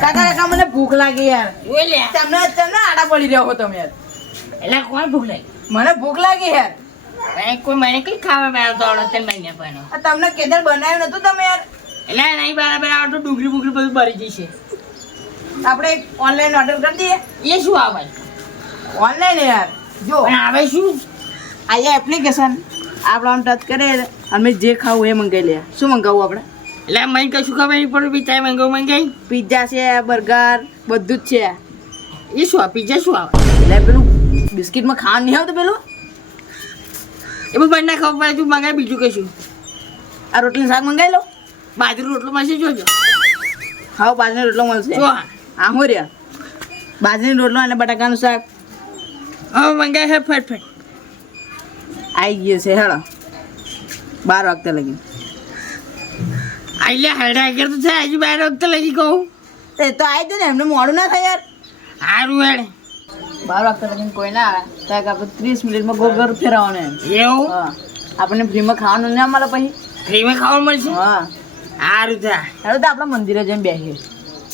કાકા કાકા મને ભૂખ લાગી યાર. તમને તમને આડા પડી રહ્યો તમે યાર. એટલે કોણ ભૂખ લાગી? મને ભૂખ લાગી યાર. કોઈ મને કઈ ખાવા બેઠો તો અડો તને મહિને પણ તમને કેદર બનાવ્યું નતું તમે યાર? એટલે નહીં બરાબર આવડતું ડુંગળી બુગળી બધું ભરી જશે આપણે ઓનલાઈન ઓર્ડર કરી દઈએ. એ શું આવે? ઓનલાઈન યાર. જો. આવે શું? આ એપ્લિકેશન આપણે આમ ટચ કરીએ અમે જે ખાવું એ મંગાવી લે. શું મંગાવું આપણે? એટલે મને કશું ખબર નહીં પડે બી તારે મંગાઈ? પિઝા છે બર્ગર બધું જ છે. એ શું આવે? પીઝા શું આવે? એટલે પેલું બિસ્કિટમાં ખાવાનું નહીં આવતું પેલું? એ બધું બંને ખબર પડે તું મંગાય બીજું કશું આ રોટલી શાક મંગાવી લો. બાજરી રોટલો મળશે જોજો. હા બાજરીનો રોટલો મળશે. જો. આ હું રહ્યા? બાજરીનો રોટલો અને બટાકાનું શાક. હા મંગાય હે ફટફટ. આવી ગયો છે હેડો બાર વાગતા લગી આઈલે હરડા આગળ તો થાય હજુ બાર વખત લઈ કહું. એ તો આવી ને એમને મોડું ના થાય યાર. સારું હેડ. બાર વખત લગીને કોઈ ના આવે. ત્યાં કે આપણે ત્રીસ મિનિટમાં ગોગર ફેરવાનું ફેરવવાનું એમ. એવું? હા. આપણને ફ્રીમાં ખાવાનું ના મળે પછી. ફ્રીમાં ખાવા મળશે? હા. સારું થા. હેડો તો આપણે મંદિરે જઈને બેસીએ.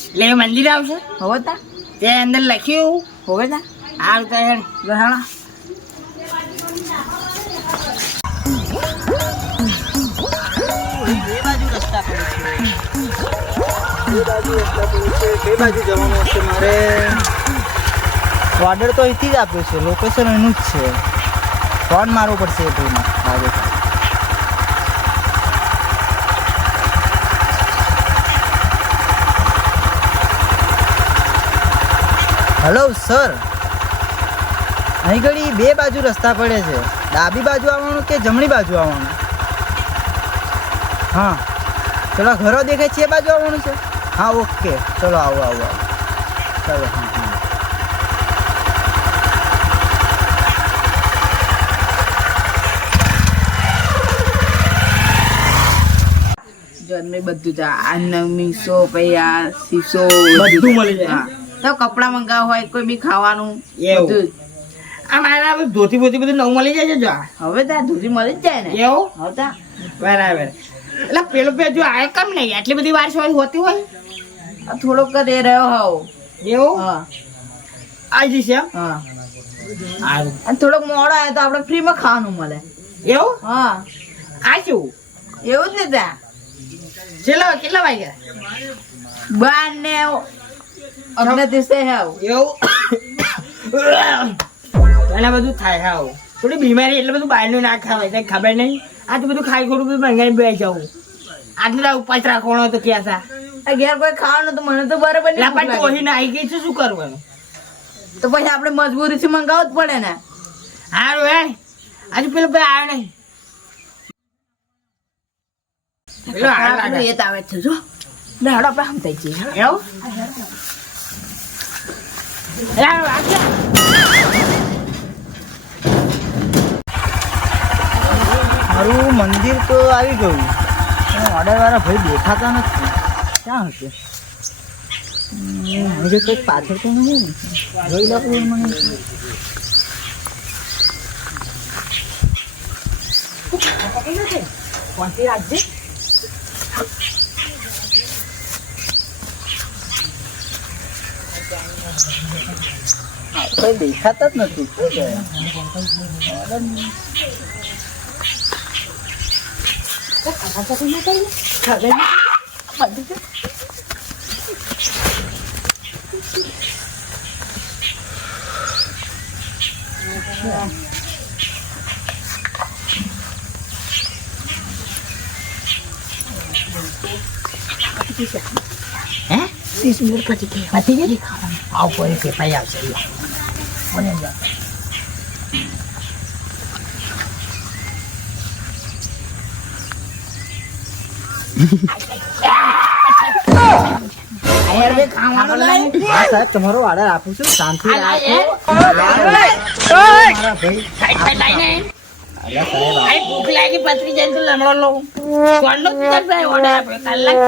એટલે એ મંદિર આવશે? હવે તા. તે અંદર લખ્યું હવે તા. સારું તો હેડ. બાજુ મારે. ઓર્ડર તો અહીંથી જ આપ્યો છે લોકેશન એનું જ છે. ફોન મારવો પડશે એ ભાઈને હલો સર અહીં ઘડી બે બાજુ રસ્તા પડે છે. ડાબી બાજુ આવવાનું કે જમણી બાજુ આવવાનું? હા. પેલા ઘરો દેખાય છે, એ બાજુ આવવાનું છે. હા ઓકે. ચલો આવો આવો આવો. ચાલો હા હા જો બધું છે આ મીસો પછી આ સીસો બધું મળી જાય. તો કપડાં મંગાવવા હોય કોઈ બી ખાવાનું. બધું. આ મારા ધોતી બોતી બધું નવું મળી જાય છે જો હવે ત્યાં ધોતી મળી જ જાય ને. એવું? હવે બરાબર. એટલે પેલો પે જો આ કેમ નહીં આટલી બધી વાર સવારી હોતી હોય? થોડોક જ એ રહ્યો હાવ. એવું? હા. આવી જશે એમ હા. અને થોડોક મોડો આવે તો આપણે ફ્રીમાં ખાવાનું મળે. એવું? હા. આ શું? એવું જ ને ત્યાં ચલો કેટલા વાગ્યા? બાર ને દિવસે હાવ. એવું? એના બધું થાય હાવ. થોડી બીમારી એટલે બધું બહારનું ના ખાવાય કંઈ ખબર નહીં? આ તો બધું ખાઈ ખોટું મહેંગાઈ મંગાઈ બે જવું આટલા ઉપાસ રાખવાનો તો ક્યાં થા? ઘેર કોઈ ખાવાનું તો મને તો બરાબર નહીં. કોહીને આવી ગઈ છે શું કરવાનું? તો પછી આપણે મજબૂરીથી મંગાવવું જ પડે ને. સારું હે? આજે પેલો ભાઈ આવ્યો નહીં. પેલો આવે છે જો. હેડો આપણે આમ થઈ જઈએ એવું યાર, આજે. મારું મંદિર તો આવી ગયું. ઓર્ડર વાળા ભાઈ દેખાતા નથી. ક્યાં હશે? હમ, હજુ કંઈક પાછળ તો નહીં ને જોઈ લો કોઈ મને. કોણથી રાખજે કોઈ દેખાતા જ નથી. કોઈ ગયા? હે ત્રીસ મિનિટ પછી કે પતી ગઈ આવ કોઈ કે પાઈ આવશે લ્યો. મને જ આપે. આ યાર બે ખાવાનું લાય. હા સાહેબ તમારો ઓર્ડર આપું છું શાંતિ ભૂખ લાગી પતરી જાય તો લમડો લઉં ભાઈ ઓર્ડર આપ્યો કલાક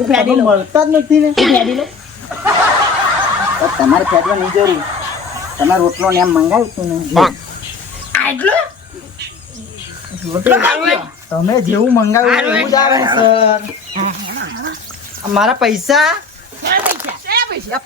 પ્લાડી લો મળતા જ નથી ને પ્લાડી લો તમારે ફેટવા નહીં જરૂર તમારે રોટલો ને એમ મંગાવ્યું હતું ને? આટલો? તમે જેવું મંગાવ્યું એવું જ આવે સર. મારા પૈસા?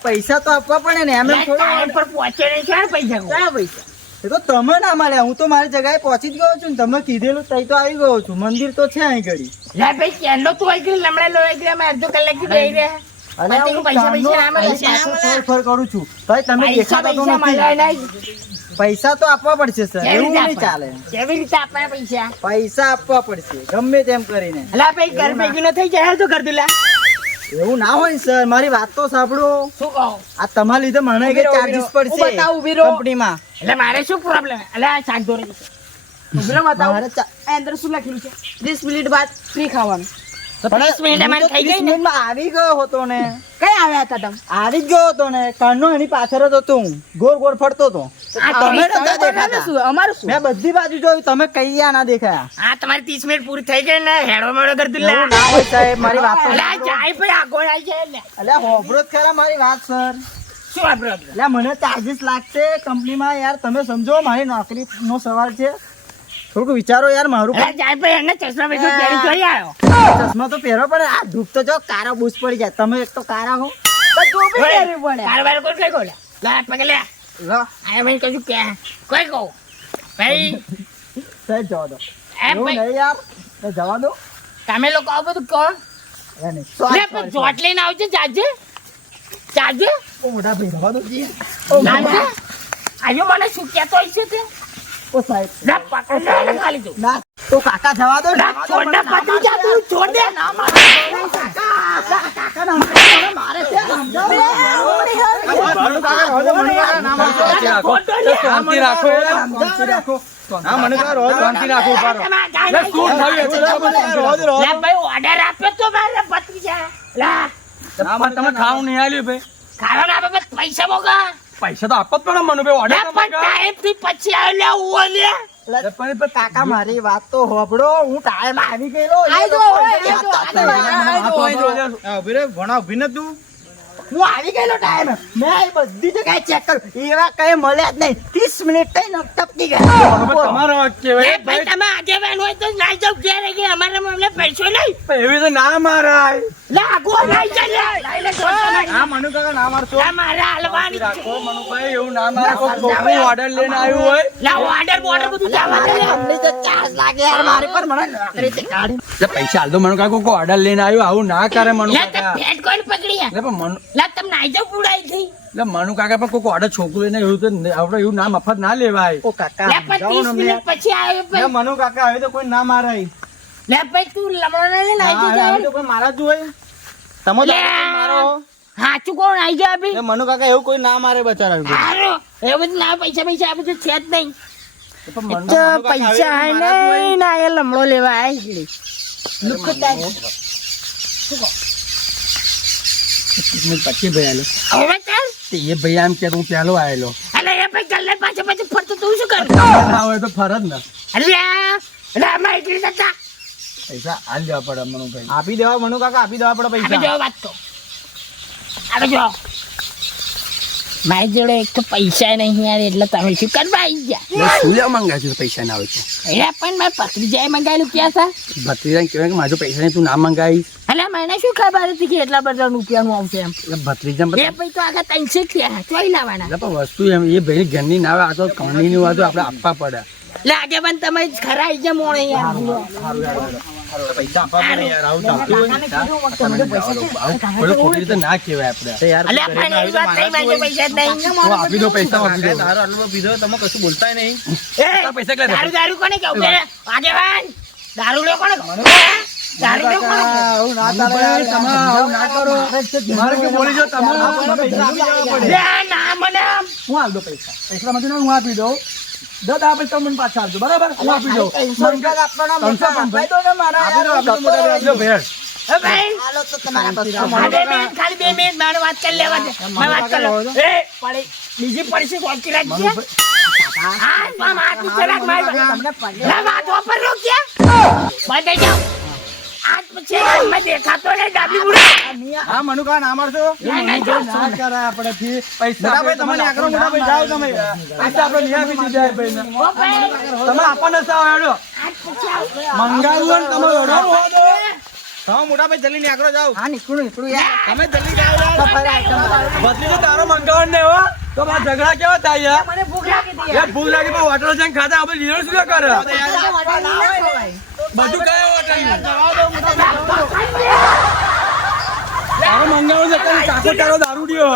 પૈસા તો આપવા પડે ને એમ એમ લે, ટાઈમ થોડું પર પહોંચે નહીં ક્યાં પૈસા ક્યાં પૈસા? એ તો તમે ના મળ્યા હું તો મારી જગ્યાએ પહોંચી જ ગયો છું ને તમે કીધેલું તઈ તો આવી ગયો છું. મંદિર તો છે અહીં ઘડી. લે ભાઈ ક્યારનો તું આવી ગયો લમડા લો આવી ગયા અડધો કલાકથી બેહી રહ્યા. અને હું પૈસા પૈસા ના મળે, પાછો ફર કરું છું. ભાઈ તમે દેખાતા તો નથી. પૈસા તો આપવા પડશે સર. એવું નહીં ચાલે. કેવી રીતે આપવાના પૈસા? પૈસા આપવા પડશે ગમે તેમ કરીને. અલા ભાઈ ઘર ભેગી ન થઈ જાય તો ઘર દિલા. એવું ના હોય સર. મારી વાત તો સાંભળો. શું કહો? આ તમારા લીધે મને ઊભી કે રહો, ચાર્જીસ પડશે બતાવ ઊભી રહો. કંપનીમાં. એટલે મારે શું પ્રોબ્લેમ એટલે આ શાક દોરી ઉભરો બતાવો. અંદર શું લખેલું છે? ત્રીસ મિનિટ બાદ ફ્રી ખાવાનું. ત્રીસ મિનિટ હું અમારે તો થઈ ગઈ 30 ને મિનિટમાં આવી ગયો હતો ને. કઈ આવ્યા હતા તમે? આવી જ ગયો હતો ને. કાનનો એની પાછળ જ હતો હું. ગોળ ગોળ ફરતો હતો. તમે તમે નતા દેખાતા. શું અમારું શું? મેં બધી બાજુ જોયું તમે કઈ ના દેખાયા. આ તમારી ત્રીસ મિનિટ પૂરી થઈ ગઈ ને હેડો મેળો કર ના સાહેબ મારી વાત. જાય ભાઈ આગળ આવી જાય એટલે અલ્યા જ ખરા મારી વાત સર. શું આ એટલે મને ચાર્જીસ લાગશે કંપનીમાં યાર તમે સમજો મારી નોકરી નો સવાલ છે. થોડુંક વિચારો યાર મારું જાય ભાઈ એને ચશ્મા બેસી પહેરી જોઈ આવ્યો. ચશ્મા તો પહેરો પડે આ ધૂપ તો જો કારો બૂસ પડી જાય. તમે એક તો કારા હો. તો ટોપી પહેરવી પડે. કારવાર કોણ કઈ કોલે લે લા પગે લે. લો. આ મને કશું કે કોઈ કહો? ભાઈ સાહેબ જવા દો. એ ભાઈ. નહીં યાર. તો જવા દો. તમે લોકો આવું બધું કહો. પણ જોટ લઈને આવજે જાજે. જાજે. ઓ મોટા ભાઈ રવા દો જી. આવ્યો મને શું કહેતો છે તે? ઓ સાહેબ. ના પકડ લે ખાલી તું ના તો કાકા જવા દો ના. છોડ ના ને પતરી જા તું છોડ. દે ના કાકા ના મારે છે. કાકા ના શાંતિ રાખો. શાંતિ રાખો. હા, મનુ કાકા રહો શાંતિ રાખો ઊભા લે, શું થયું? એ તો મનુ કાકા રહો દો, રહો લે ભાઈ ઓર્ડર આપ્યો તો મારે પતરી જા. લે. તમે ખાવું નહીં આલ્યું ભાઈ. ખાવા ના પૈસા મોગા પૈસા તો આપો જ મને ભાઈ ઓર્ડર ટાઈમથી પછી આવ્યો લે ઓ લે કાકા મારી વાત તો હોભળો. હું ટાઈમ આવી ગયેલો. આઈ જો, ઓય, આઈ જો, આઈ જો, આઈ જો, આઈ જો. હું આવી ગયેલો ટાઈમ મેં બધી જગ્યાએ ચેક કર્યું. એવા કઈ મળ્યા જ નહીં. ત્રીસ મિનિટ થઈ ટપકી ગયા. તમારો કેવાય ભાઈ તમે આગેવાન હોય તો નાઈ જાવ ઘેર અમારે અમને પૈસો નહીં. એવી તો ના મારાય. લે આગો નાઈ જા લે. લઈ લે જોતો નહીં હા મનુ કાકા ના મારશો. લે મારે હાલવાની છે. રાખો મનુભાઈ એવું ના મારે કોઈ છોકરું ઓર્ડર લઈને આવ્યું હોય. લે ઓર્ડર બોર્ડર બધું જવા દે. લે. અમને તો ચાર્જ લાગે યાર મારી પર મને. નોકરીથી પૈસા હાલ દો મનુ કાકા કોઈ ઓર્ડર લઈને આવ્યો આવું ના કરે મનુ તે કાકા મનુ લે તમે નાઈ જાવ પુડાઈ થઈ મનુ કાકા પણ કોઈ ઓર્ડર છોકરું લઈને એવું તો આપડે એવું નામ મફત ના લેવાય. કાકા મનુ કાકા આવે તો કોઈ ના મારાય. લે ભાઈ તું લમણો ને નાઈ હા, જા હવે તો કોઈ મારા જ હોય. તમે તો મારો. હાચું કોણ? આઈ જા ભાઈ. મનુ કાકા એવું કોઈ ના મારે બચારા હારું. એ બધું ના પૈસા પૈસા આ બધું છે જ નહીં. તો પૈસા નહીં ના એ લમણો લેવા આવી પછી ભાઈ હવે ચાલ. એ ભાઈ આમ કે હું પહેલો આવેલો અલે એ ભાઈ ગલ્લે પાછળ પાછળ ફરતો તું શું તો ફરજ ને. અરે અરે પૈસા હાલ દેવા પડે મનુભાઈ. આપી દેવા મનુ કાકા આપી દેવા પડે પૈસા. જો વાત તો. આપણે જો મારી જોડે એક તો પૈસા નહીં યાર એટલે તમે શું કરવા આવી ગયા? શું લેવા માંગે છે પૈસા ના હોય તો? એ પણ મારે ભત્રીજાએ મંગાવેલું ક્યાં સા? ભત્રીજાને કહેવાય કે મારું પૈસા નહીં તું ના મંગાવીશ. એટલે મને શું ખબર હતી કે એટલા બધા રૂપિયાનું આવશે એમ? એટલે ભત્રીજા એ ભાઈ તો આગળ ત્રણસો થયા ચોઈ લાવવાના. એટલે પણ વસ્તુ એમ એ ભાઈ ઘરની ના આવે આ તો કંપનીની વાત આપણે આપવા પડે. એટલે આજે પણ તમે ખરા આવી ગયા મોણે યાર. પૈસા આપવા પડે યાર આવું ચાલતું હોય ને. આવું કોઈ ખોટી રીતે ના કહેવાય આપણે. યાર અલે પણ એવી વાત નહીં મારી પૈસા જ નહીં તો આપી દો પૈસા આપી દો. તારો આટલો બધો પીધો તમે કશું બોલતાય નહીં. એ, પૈસા કેટલા દારૂ લો કોને ના ચાલે યાર. તમે આવું ના કરો. મારે કે બોલી જો તમે પૈસા આપી દેવા પડે. બે ના મને હું આલ દો પૈસા. પૈસા માંથી હું આપી દઉં. દસ આપણે પૈસા મને પાછા આપજો. બરાબર? હું આપી દઉં. ત્રણસો આપવાના મોટા આપી દો ને મારા યાર. આપી મોટા. ભેળ. બીજી પડશે રાખજે. દેખાતો બુડા હા મનુકા ના મારશો ના, ભાઈ આગળ મોટા ભાઈ જાઓ તમે. પૈસા આપણે લઈ આપી દીધા એ ભાઈને. ઓ ભાઈ. તમે આપણને સાવ હેડો. આ મંગાવ્યું ને તમે હેડો. તમે મોટા ભાઈ જલ્દી આગળ જાઓ. હા નીકળું નીકળું યાર. તમે જલ્દી બદલી તો તારો મંગાવવાનું ને હો. તો મારા ઝઘડા કેવા થાય યાર મને ભૂખ લાગી યાર. ભૂલ લાગી પણ હોટલ જઈને ખાતા આપણે લીધો શું કરે? બધું કયો હોટલ મંગાવું છે તને કાકો તારો દારૂ દ્યો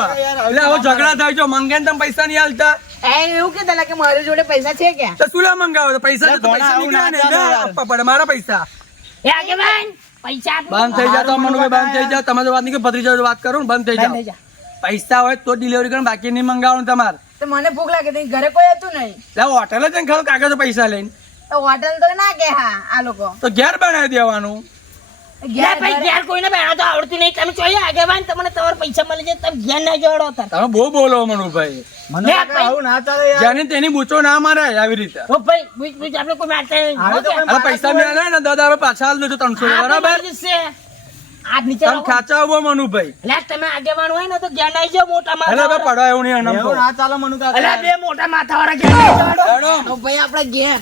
એટલે હવે ઝઘડા થાય છો મંગાઈને તમે પૈસા નહીં હાલતા. એવું કીધું કે મારી જોડે પૈસા છે ક્યાં? તો શું મંગાવો? પૈસા તો પૈસા નીકળ્યા ને આપવા પડે મારા પૈસા. એ આગેવાન પૈસા બંધ થઈ જાવ તો મનુભાઈ બંધ થઈ જાવ તમે વાત નહીં કે ભત્રીજા વાત કરું ને બંધ થઈ બંધ પૈસા હોય તો ડિલિવરી કરો બાકી નહીં મંગાવવાનું તમારે. મને ભૂખ લાગે ઘરે કોઈ હતું નહીં. હોટેલ જ જઈને ખાવ કાગળ પૈસા લઈને. હોટલ તો ના કે હા આ લોકો. તો ઘેર બનાવી દેવાનું. લે ભાઈ ઘેર. કોઈને બેઠા તો આવડતું નહીં. તમે જોઈએ આગેવાન તમને તમારા પૈસા મળી જાય તમે ઘેર ના જોડો તમે બહુ બોલો મનુભાઈ લે આવું ના ચાલે યાર. જેની તેની બૂચો ના મારે આવી રીતે. ઓ ભાઈ બુજ બુજ આપણે કોઈ મારતા નહીં. હવે તો ઓકે? અરે પૈસા મેળવે ને દાદા હવે પાછા હાલ દેજો ત્રણસો આ તો બરાબર? આ નીચે તમે રાખો. ખાચા આવો મનુભાઈ તમે આગેવાન હોય ને તો ઘેર ના જાઓ મોટા એટલે માથા પડો એવું નહીં ના ચાલે મનુ કાકા. બે મોટા માથા વાળા ઘેર ભાઈ આપણે ઘેર.